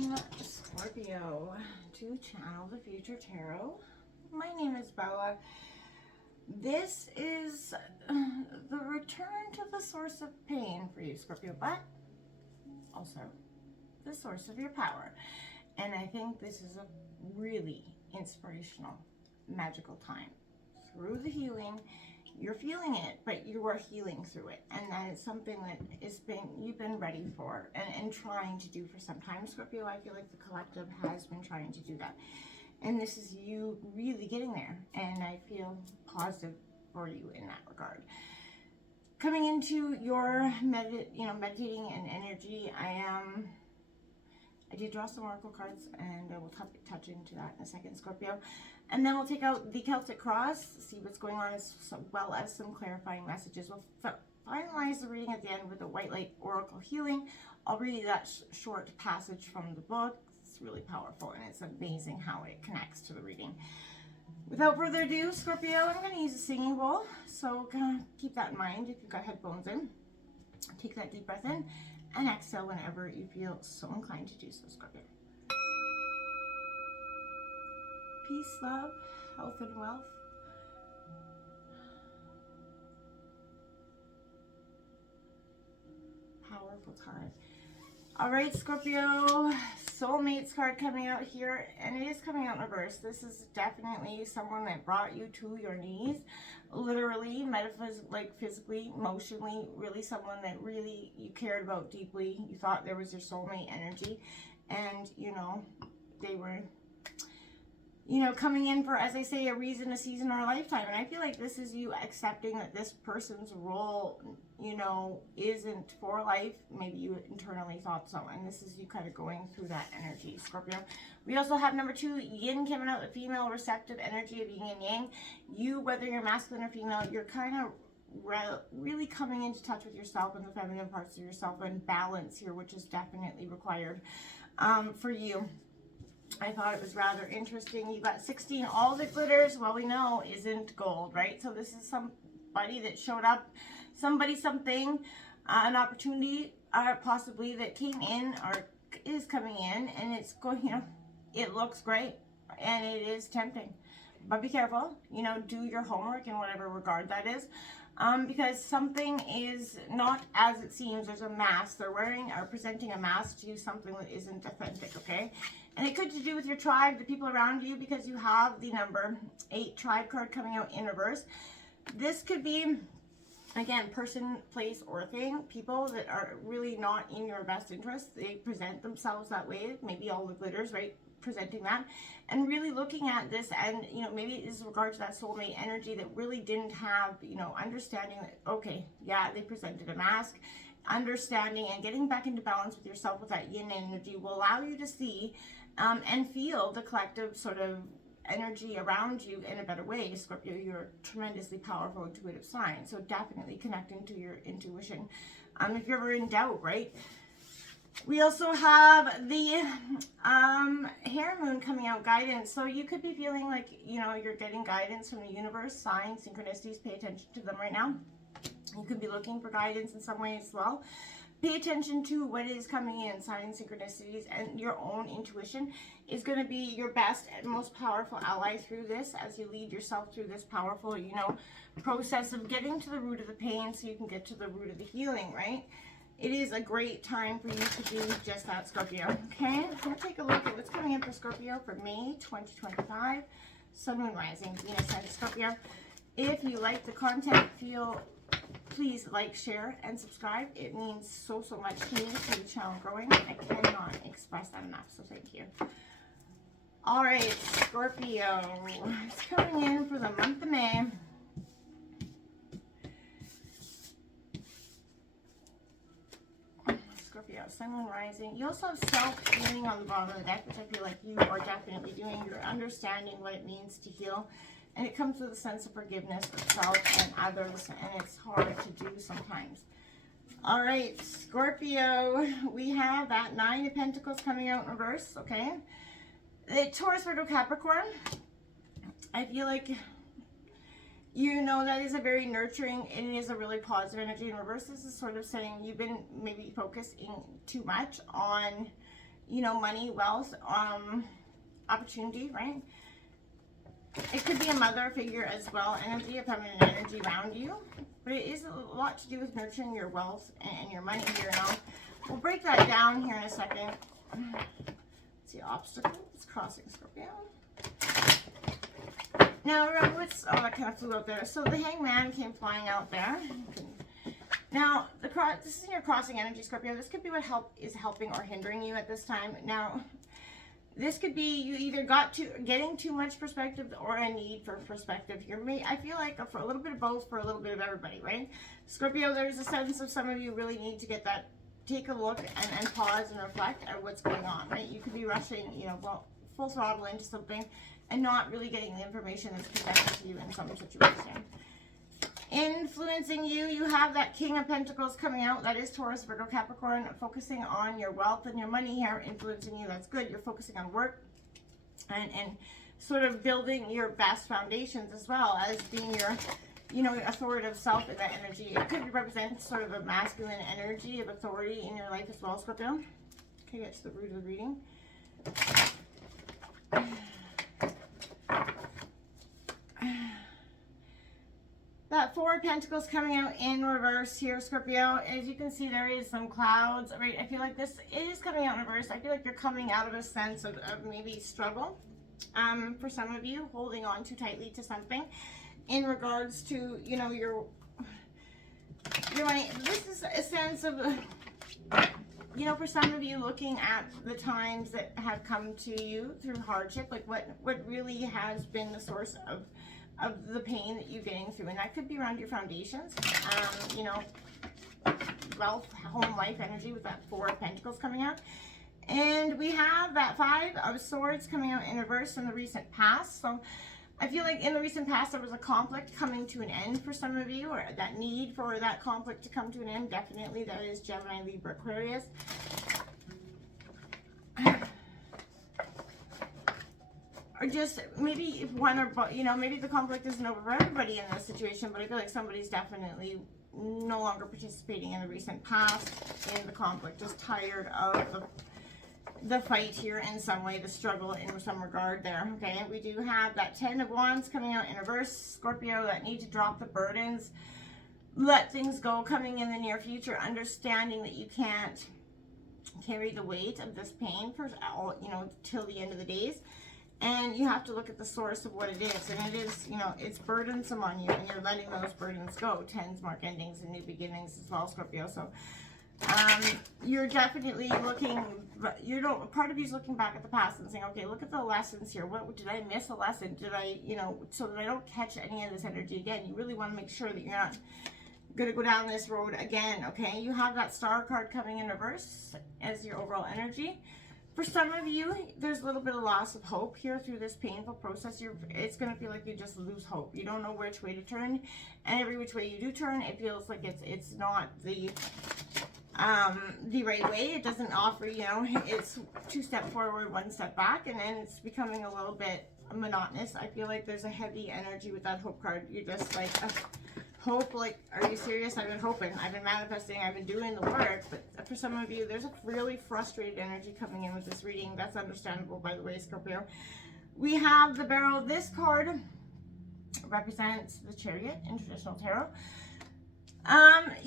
Welcome, Scorpio, to Channel the Future Tarot. My name is Bella. This is the return to the source of pain for you, Scorpio, but also the source of your power. And I think this is a really inspirational, magical time. Through the healing, you're feeling it, but you are healing through it. And that is something that you've been ready for and trying to do for some time, Scorpio. I feel like the collective has been trying to do that. And this is you really getting there. And I feel positive for you in that regard. Coming into your meditating and energy, I did draw some oracle cards, and I will touch into that in a second, Scorpio. And then we'll take out the Celtic Cross, see what's going on, as well as some clarifying messages. We'll finalize the reading at the end with a white light oracle healing. I'll read you that short passage from the book. It's really powerful, and it's amazing how it connects to the reading. Without further ado, Scorpio, I'm going to use a singing bowl, so keep that in mind if you've got headphones in. Take that deep breath in and exhale whenever you feel so inclined to do so, Scorpio. Peace, love, health, and wealth. Powerful card. All right, Scorpio, soulmates card coming out here, and it is coming out in reverse. This is definitely someone that brought you to your knees, literally, metaphysically, like physically, emotionally, really someone that really you cared about deeply. You thought there was your soulmate energy, and they were coming in for, as I say, a reason, a season, or a lifetime. And I feel like this is you accepting that this person's role, isn't for life. Maybe you internally thought so. And this is you kind of going through that energy, Scorpio. We also have number 2, yin coming out, the female receptive energy of yin and yang. You, whether you're masculine or female, you're kind of really coming into touch with yourself and the feminine parts of yourself, and balance here, which is definitely required for you. I thought it was rather interesting. You got 16. All the glitters, well, we know isn't gold, right? So this is somebody that showed up, something, an opportunity, possibly that came in or is coming in, and it's going, it looks great and it is tempting. But be careful, do your homework in whatever regard that is. Because something is not as it seems. There's a mask. They're wearing or presenting a mask to you, something that isn't authentic, okay? And it could do with your tribe, the people around you, because you have the number 8 tribe card coming out in reverse. This could be, again, person, place, or thing. People that are really not in your best interest. They present themselves that way. Maybe all the glitters, right? Presenting that, and really looking at this, and maybe it is in regard to that soulmate energy that really didn't have understanding that, okay, yeah, they presented a mask. Understanding and getting back into balance with yourself with that yin energy will allow you to see and feel the collective sort of energy around you in a better way. Scorpio, you're a tremendously powerful intuitive sign, so definitely connecting to your intuition if you're ever in doubt, right? We also have the Hare Moon coming out, guidance. So you could be feeling like, you're getting guidance from the universe, signs, synchronicities. Pay attention to them right now. You could be looking for guidance in some way as well. Pay attention to what is coming in, signs, synchronicities, and your own intuition is going to be your best and most powerful ally through this, as you lead yourself through this powerful, process of getting to the root of the pain so you can get to the root of the healing, right? It is a great time for you to do just that, Scorpio. Okay, let's take a look at what's coming in for Scorpio for May 2025. Sun, Moon, Rising, Venus, and Scorpio. If you like the content, please like, share, and subscribe. It means so much to me, to the channel growing. I cannot express that enough, so thank you. All right, Scorpio. It's coming in for the month of May. Scorpio, Sun, Moon, Rising. You also have self-healing on the bottom of the deck, which I feel like you are definitely doing. You're understanding what it means to heal. And it comes with a sense of forgiveness of self and others, and it's hard to do sometimes. All right, Scorpio, we have that 9 of Pentacles coming out in reverse, okay? The Taurus, Virgo, Capricorn. I feel like, that is a very nurturing, and it is a really positive energy in reverse. This is sort of saying you've been maybe focusing too much on, you know, money, wealth, opportunity, right? It could be a mother figure as well, energy, a feminine energy around you. But it is a lot to do with nurturing your wealth and your money here. Now, we'll break that down here in a second. Let's see, obstacles, crossing Scorpio. Now, remember what's, oh, that kind of flew out there. So the Hangman came flying out there. Now, this is your crossing energy, Scorpio. This could be what is helping or hindering you at this time. Now, this could be you either getting too much perspective or a need for perspective. I feel like for a little bit of both, for a little bit of everybody, right? Scorpio, there's a sense of some of you really need to take a look and pause and reflect at what's going on, right? You could be rushing, you know, well, full throttle into something and not really getting the information that's presented to you in some situation. Influencing you, you have that King of Pentacles coming out. That is Taurus, Virgo, Capricorn, focusing on your wealth and your money here, influencing you. That's good. You're focusing on work and sort of building your best foundations as well as being your, you know, authoritative self in that energy. It could represent sort of a masculine energy of authority in your life as well, Scorpio. Okay, get to the root of the reading. That Four of Pentacles coming out in reverse here, Scorpio. As you can see, there is some clouds, right? I feel like this is coming out in reverse. I feel like you're coming out of a sense of maybe struggle. For some of you, holding on too tightly to something in regards to, you know, your money. This is a sense of, you know, for some of you, looking at the times that have come to you through hardship, like what really has been the source of the pain that you're getting through. And that could be around your foundations, you know, wealth, home life energy with that Four of Pentacles coming out. And we have that Five of Swords coming out in reverse in the recent past. So I feel like in the recent past there was a conflict coming to an end for some of you, or that need for that conflict to come to an end. Definitely that is Gemini, Libra, Aquarius. Or just maybe if one or both, you know, maybe the conflict isn't over for everybody in this situation, but I feel like somebody's definitely no longer participating in the recent past in the conflict, just tired of the fight here in some way, the struggle in some regard there, okay? We do have that Ten of Wands coming out in reverse, Scorpio, that need to drop the burdens, let things go coming in the near future, understanding that you can't carry the weight of this pain for all, you know, till the end of the days. And you have to look at the source of what it is. And it is, you know, it's burdensome on you, and you're letting those burdens go. Tens mark endings and new beginnings as well, Scorpio. So you're definitely looking, you know, part of you is looking back at the past and saying, okay, look at the lessons here. What did I miss a lesson? Did I, you know, so that I don't catch any of this energy again. You really want to make sure that you're not going to go down this road again, okay? You have that Star card coming in reverse as your overall energy. For some of you, there's a little bit of loss of hope here through this painful process. It's going to feel like you just lose hope. You don't know which way to turn, and every which way you do turn, it feels like it's not the right way. It doesn't offer, you know, it's 2 steps forward, 1 step back, and then it's becoming a little bit monotonous. I feel like there's a heavy energy with that hope card. You're just like, hope, like, are you serious? I've been hoping, I've been manifesting, I've been doing the work. But for some of you, there's a really frustrated energy coming in with this reading. That's understandable, by the way, Scorpio. We have the Barrel. This card represents the Chariot in traditional tarot. That's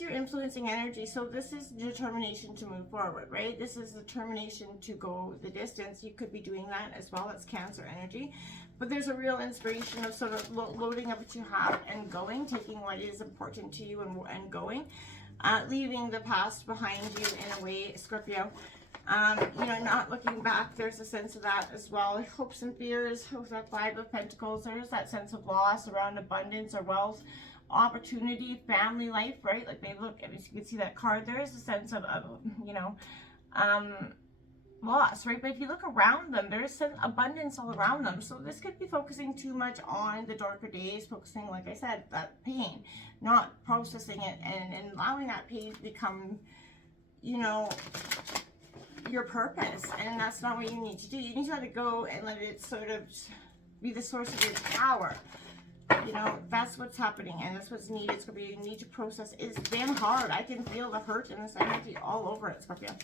your influencing energy. So this is determination to move forward, right? This is determination to go the distance. You could be doing that as well. That's Cancer energy. But there's a real inspiration of sort of loading up what you have and going, taking what is important to you and going, leaving the past behind you in a way, Scorpio. You know, not looking back. There's a sense of that as well. Hopes and fears with that Five of Pentacles. There's that sense of loss around abundance or wealth, opportunity, family life, right? Like maybe look, as you can see that card, there is a sense of you know, loss, right? But if you look around them, there's some abundance all around them. So this could be focusing too much on the darker days, focusing, like I said, that pain, not processing it and allowing that pain to become, you know, your purpose. And that's not what you need to do. You need to let it go and let it sort of be the source of your power. You know, that's what's happening, and that's what's needed, Scorpio. You need to process. It's been hard. I can feel the hurt and this energy all over it, Scorpio.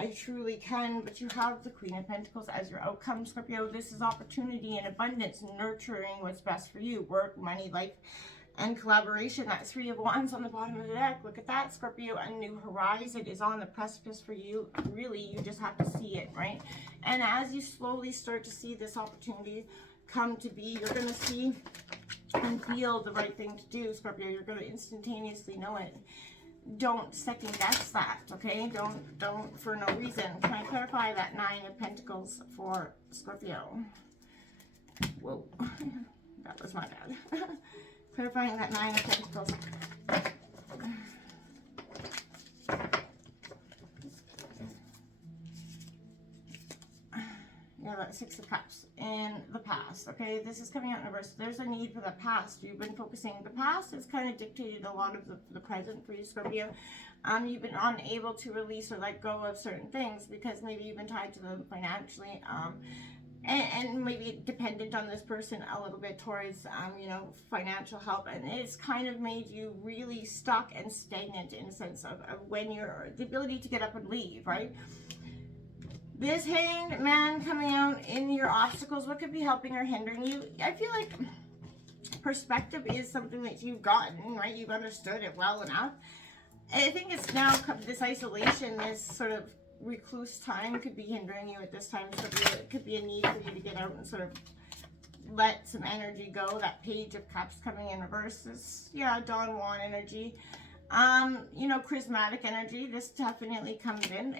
I truly can. But you have the Queen of Pentacles as your outcome, Scorpio. This is opportunity and abundance, nurturing what's best for you. Work, money, life, and collaboration. That Three of Wands on the bottom of the deck. Look at that, Scorpio. A new horizon is on the precipice for you. Really, you just have to see it, right? And as you slowly start to see this opportunity come to be, you're going to see and feel the right thing to do, Scorpio. You're going to instantaneously know it. Don't second guess that, okay? Don't for no reason. Can I clarify that Nine of Pentacles for Scorpio? Whoa, that was my bad. Clarifying that Nine of Pentacles. Yeah, that Six of Cups in the past, okay? This is coming out in reverse. There's a need for the past. You've been focusing. The past has kind of dictated a lot of the present for you, Scorpio. You've been unable to release or let go of certain things because maybe you've been tied to them financially. And maybe dependent on this person a little bit towards, you know, financial help. And it's kind of made you really stuck and stagnant in a sense of when you're, the ability to get up and leave, right? This Hanged Man coming out in your obstacles, what could be helping or hindering you? I feel like perspective is something that you've gotten, right? You've understood it well enough. I think it's now this isolation, this sort of recluse time could be hindering you at this time. So it could be a need for you to get out and sort of let some energy go. That Page of Cups coming in reverse is, yeah, Don Juan energy. You know, charismatic energy. This definitely comes in.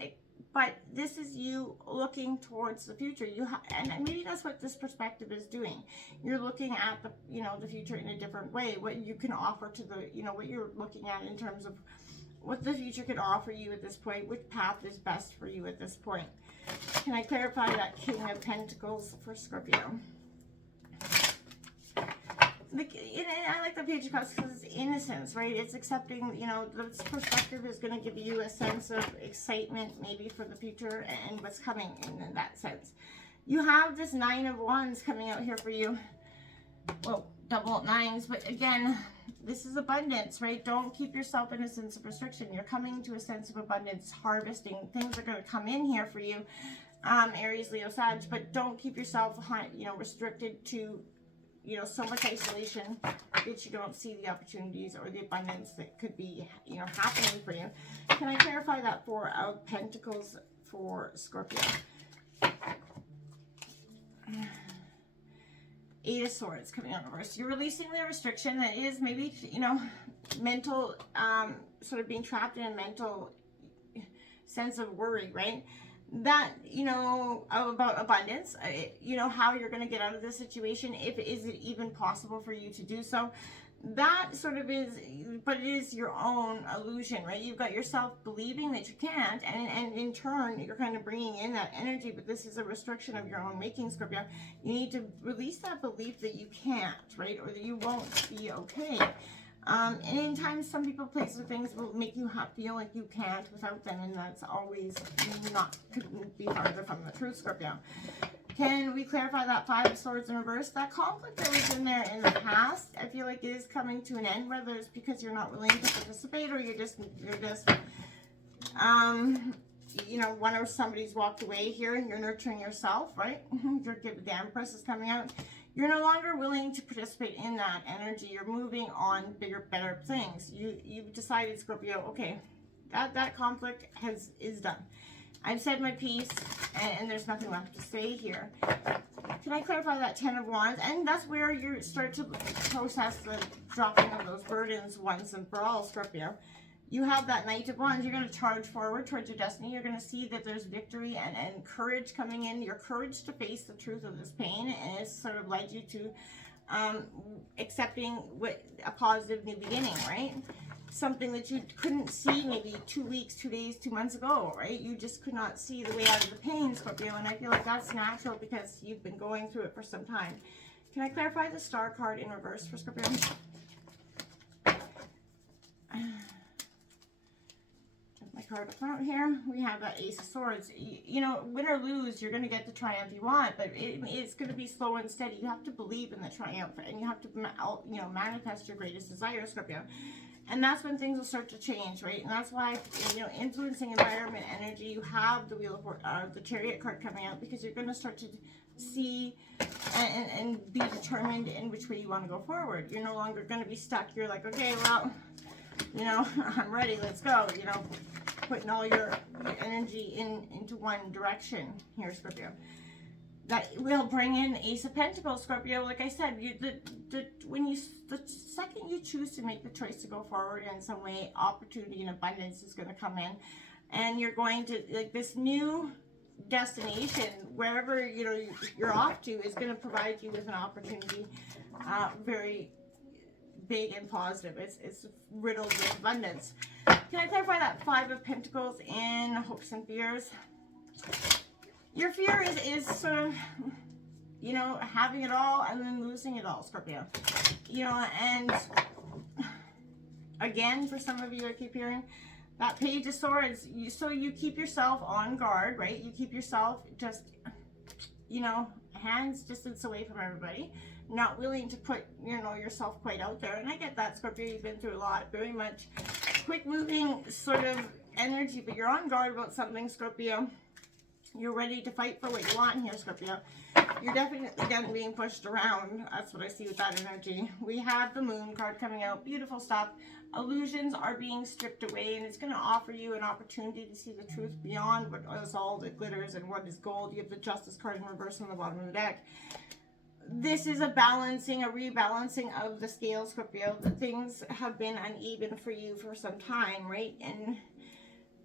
But this is you looking towards the future. And maybe that's what this perspective is doing. You're looking at the, you know, the future in a different way. What you can offer to the, you know, what you're looking at in terms of what the future could offer you at this point. Which path is best for you at this point? Can I clarify that King of Pentacles for Scorpio? I like the Page of Cups because it's innocence, right? It's accepting, you know, this perspective is going to give you a sense of excitement maybe for the future and what's coming in that sense. You have this Nine of Wands coming out here for you. Well, double nines, but again, this is abundance, right? Don't keep yourself in a sense of restriction. You're coming to a sense of abundance, harvesting. Things are going to come in here for you, Aries, Leo, Sag, but don't keep yourself, you know, restricted to, you know, so much isolation that you don't see the opportunities or the abundance that could be, you know, happening for you. Can I clarify that Four of Pentacles for Scorpio? Eight of Swords coming out in reverse. You're releasing the restriction that is maybe, you know, mental, sort of being trapped in a mental sense of worry, right? That, you know, about abundance, you know, how you're going to get out of this situation, is it even possible for you to do so? That sort of is, but it is your own illusion, right? You've got yourself believing that you can't, and in turn, you're kind of bringing in that energy, but this is a restriction of your own making, Scorpio. You need to release that belief that you can't, right? Or that you won't be okay. And in times, some people, places, or things will make you feel like you can't without them, and that's always couldn't be farther from the truth, Scorpio. Can we clarify that Five of Swords in reverse? That conflict that was in there in the past, I feel like it is coming to an end, whether it's because you're not willing to participate or you're just you know, one or somebody's walked away here and you're nurturing yourself, right? The Empress is coming out. You're no longer willing to participate in that energy. You're moving on bigger, better things. You've decided, Scorpio, okay, that conflict is done. I've said my piece, and there's nothing left to say here. Can I clarify that Ten of Wands? And that's where you start to process the dropping of those burdens once and for all, Scorpio. You have that Knight of Wands. You're going to charge forward towards your destiny. You're going to see that there's victory and courage coming in. Your courage to face the truth of this pain, and it's sort of led you to accepting a positive new beginning, right? Something that you couldn't see maybe 2 weeks, 2 days, 2 months ago, right? You just could not see the way out of the pain, Scorpio, and I feel like that's natural because you've been going through it for some time. Can I clarify the Star card in reverse for Scorpio? My card up front here, we have that Ace of Swords. You know, win or lose, you're going to get the triumph you want, but it's going to be slow and steady. You have to believe in the triumph, and you have to, you know, manifest your greatest desire, Scorpio. And that's when things will start to change, right? And that's why, you know, influencing environment energy, you have the Wheel of the Chariot card coming out, because you're going to start to see and be determined in which way you want to go forward. You're no longer going to be stuck. You're like, okay, well, you know, I'm ready. Let's go. You know, putting all your energy into one direction here, Scorpio. That will bring in Ace of Pentacles, Scorpio. Like I said, the second you choose to make the choice to go forward in some way, opportunity and abundance is going to come in, and you're going to, like, this new destination, wherever, you know, you're off to, is going to provide you with an opportunity, very big and positive. It's riddled with abundance. Can I clarify that Five of Pentacles in hopes and fears? Your fear is sort of, you know, having it all and then losing it all, Scorpio. You know, and again, for some of you, I keep hearing that Page of Swords. So you keep yourself on guard, right? You keep yourself just, you know, hands distance away from everybody, not willing to put, you know, yourself quite out there. And I get that, Scorpio. You've been through a lot, very much quick moving sort of energy, but you're on guard about something, Scorpio. You're ready to fight for what you want here, Scorpio. You're definitely getting being pushed around. That's what I see with that energy. We have the Moon card coming out. Beautiful stuff. Illusions are being stripped away, and it's going to offer you an opportunity to see the truth beyond what is all that glitters and what is gold. You have the Justice card in reverse on the bottom of the deck. This is a balancing, a rebalancing of the scale, Scorpio. The things have been uneven for you for some time, right?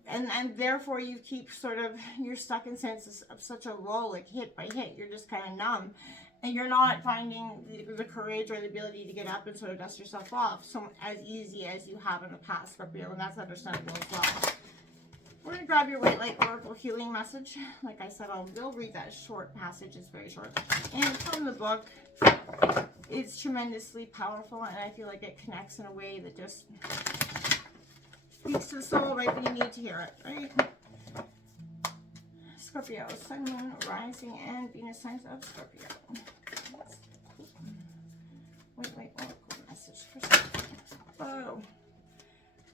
And therefore you keep sort of, you're stuck in senses of such a lull, like hit by hit. You're just kind of numb, and you're not finding the courage or the ability to get up and sort of dust yourself off so as easy as you have in the past, Scorpio, and that's understandable as well. We're going to grab your White Light Oracle healing message. Like I said, we'll read that short passage. It's very short. And from the book, it's tremendously powerful, and I feel like it connects in a way that just speaks to the soul right when you need to hear it, right? Scorpio, Sun, Moon, Rising, and Venus signs of Scorpio. Wait, Oracle message for Scorpio. Oh.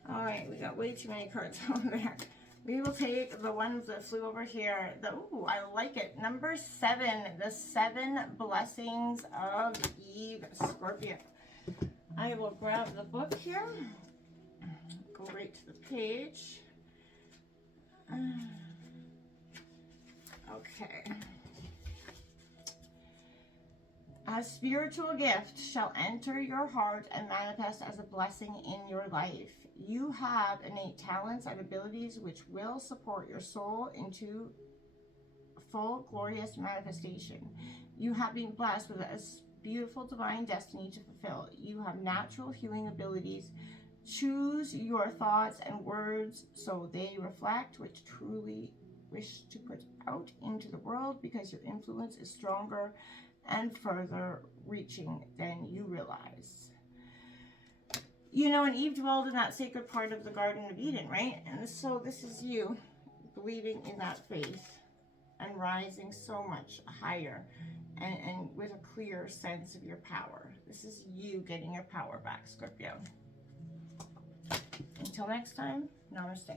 Alright, we got way too many cards over there. We will take the ones that flew over here. Ooh, I like it. Number 7, the 7 blessings of Eve, Scorpio. I will grab the book here. Go right to the page. Okay. A spiritual gift shall enter your heart and manifest as a blessing in your life. You have innate talents and abilities which will support your soul into full glorious manifestation. You have been blessed with a beautiful divine destiny to fulfill. You have natural healing abilities. Choose your thoughts and words so they reflect what you truly wish to put out into the world, because your influence is stronger and further reaching than you realize. You know, and Eve dwelled in that sacred part of the Garden of Eden, right? And so this is you believing in that faith and rising so much higher and with a clear sense of your power. This is you getting your power back, Scorpio. Until next time, namaste.